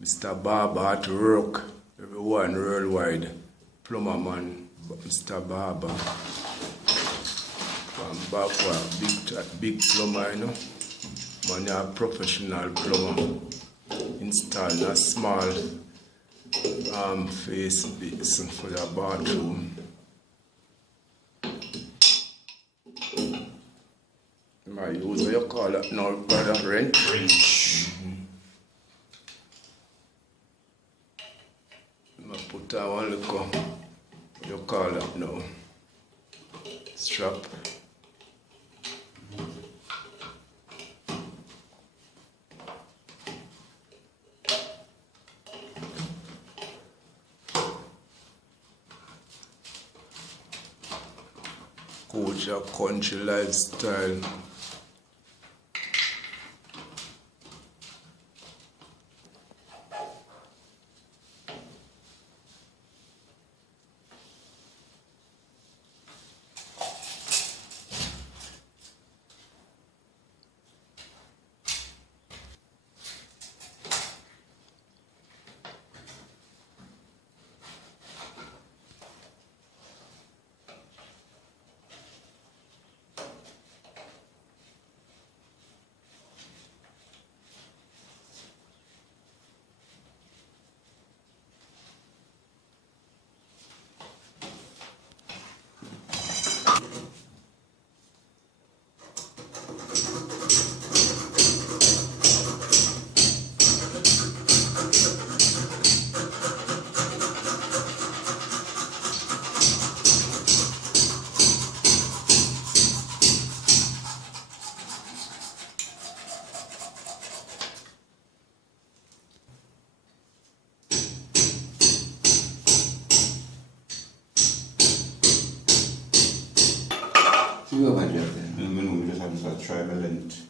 Mr. Barber at work. Everyone worldwide. Plumber man, Mr. Barber. From backward, big plumber, you know. Man, a professional plumber. Install a small face basin for the bathroom. I use what you call that now, brother, wrench. I put on one look, what you call that now, strap. Coach a country lifestyle. See what I just did? We just have to try the length.